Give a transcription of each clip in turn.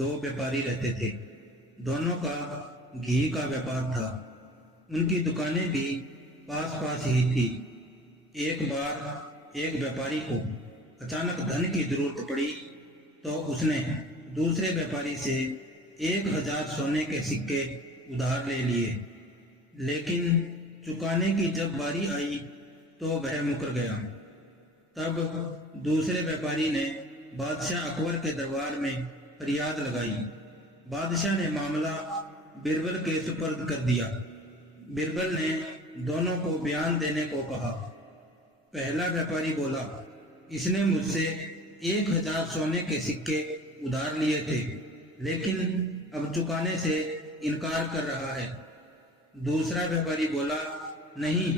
दो व्यापारी रहते थे। दोनों का घी का व्यापार था। उनकी दुकानें भी पास पास ही थी। एक बार एक व्यापारी को अचानक धन की जरूरत पड़ी तो उसने दूसरे व्यापारी से 1000 सोने के सिक्के उधार ले लिए, लेकिन चुकाने की जब बारी आई तो वह मुकर गया। तब दूसरे व्यापारी ने बादशाह अकबर के दरबार में फरियाद लगाई। बादशाह ने मामला बिरबल के सुपर्द कर दिया। बिरबल ने दोनों को बयान देने को कहा। पहला व्यापारी बोला, इसने मुझसे 1000 सोने के सिक्के उधार लिए थे, लेकिन अब चुकाने से इनकार कर रहा है। दूसरा व्यापारी बोला, नहीं,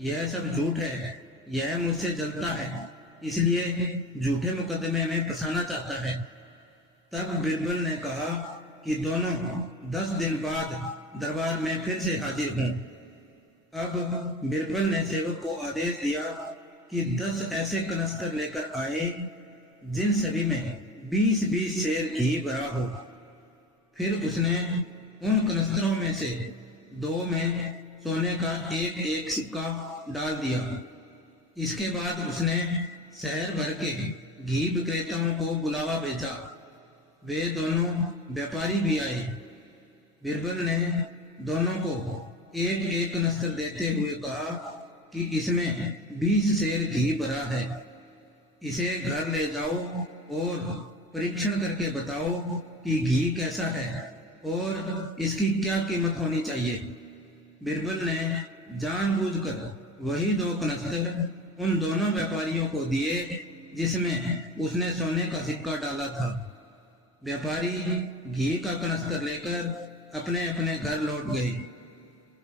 यह सब झूठ है, यह मुझसे जलता है, इसलिए झूठे मुकदमे में फंसाना चाहता है। तब बिरबल ने कहा कि दोनों 10 दिन बाद दरबार में फिर से हाजिर हों। अब बिरबल ने सेवक को आदेश दिया कि 10 ऐसे कनस्तर लेकर आए जिन सभी में 20-20 सेर घी भरा हो। फिर उसने उन कनस्तरों में से 2 में सोने का एक सिक्का डाल दिया। इसके बाद उसने शहर भर के घी विक्रेताओं को बुलावा भेजा। वे दोनों व्यापारी भी आए। बिरबल ने दोनों को एक कनस्तर देते हुए कहा कि इसमें 20 सेर घी भरा है, इसे घर ले जाओ और परीक्षण करके बताओ कि घी कैसा है और इसकी क्या कीमत होनी चाहिए। बिरबल ने जानबूझकर वही 2 कनस्तर उन दोनों व्यापारियों को दिए जिसमें उसने सोने का सिक्का डाला था। व्यापारी घी का कनस्तर लेकर अपने अपने घर लौट गए।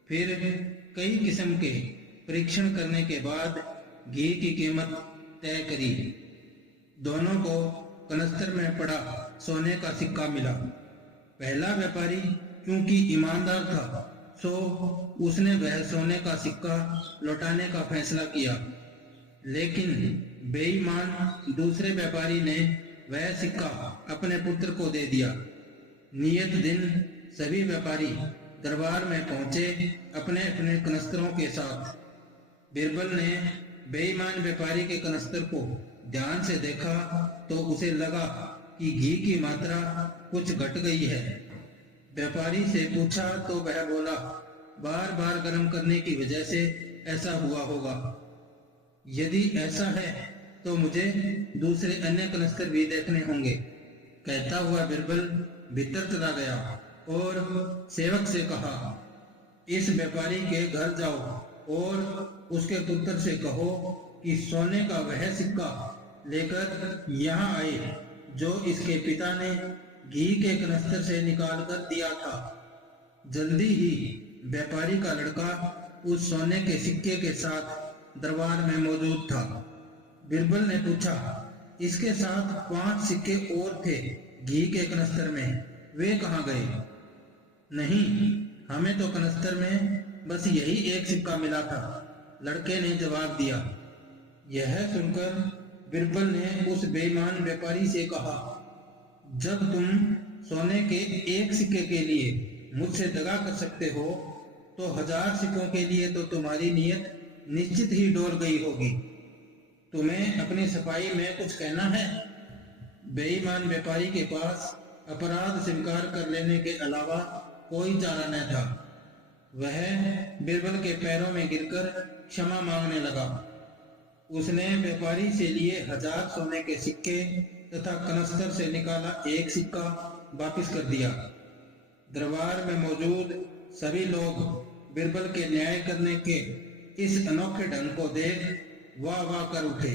फिर कई किस्म के परीक्षण करने के बाद घी की कीमत तय करी। दोनों को कनस्तर में पड़ा सोने का सिक्का मिला। पहला व्यापारी क्योंकि ईमानदार था, सो उसने वह सोने का सिक्का लौटाने का फैसला किया, लेकिन बेईमान दूसरे व्यापारी ने वह सिक्का अपने पुत्र को दे दिया। नियत दिन सभी व्यापारी दरबार में पहुंचे अपने अपने कनस्तरों के साथ। बिरबल ने बेईमान व्यापारी के कनस्तर को ध्यान से देखा तो उसे लगा कि घी की मात्रा कुछ घट गई है। व्यापारी से पूछा तो वह बोला, बार बार गर्म करने की वजह से ऐसा हुआ होगा। यदि ऐसा है तो मुझे दूसरे अन्य कनस्तर भी देखने होंगे। कहता हुआ बिरबल भीतर चला गया और सेवक से कहा, इस व्यापारी के घर जाओ और उसके पुत्र से कहो कि सोने का वह सिक्का लेकर यहाँ आए जो इसके पिता ने घी के कनस्तर से निकाल कर दिया था। जल्दी ही व्यापारी का लड़का उस सोने के सिक्के के साथ दरबार में मौजूद था। बिरबल ने पूछा, इसके साथ 5 सिक्के और थे घी के कनस्तर में, वे कहाँ गए? नहीं, हमें तो कनस्तर में बस यही एक सिक्का मिला था, लड़के ने जवाब दिया। यह सुनकर बिरबल ने उस बेईमान व्यापारी से कहा, जब तुम सोने के एक सिक्के के लिए मुझसे दगा कर सकते हो तो 1000 सिक्कों के लिए तो तुम्हारी नीयत निश्चित ही डोल गई होगी। तुम्हें अपनी सफाई में कुछ कहना है? बेईमान व्यापारी के पास अपराध स्वीकार कर लेने के अलावा कोई चारा न था। वह बिरबल के पैरों में गिरकर क्षमा मांगने लगा। उसने व्यापारी से लिए 1000 सोने के सिक्के तथा कनस्तर से निकाला एक सिक्का वापस कर दिया। दरबार में मौजूद सभी लोग बिरबल के न्याय करने के इस अनोखे ढंग को देख वाह वाह कर उठे।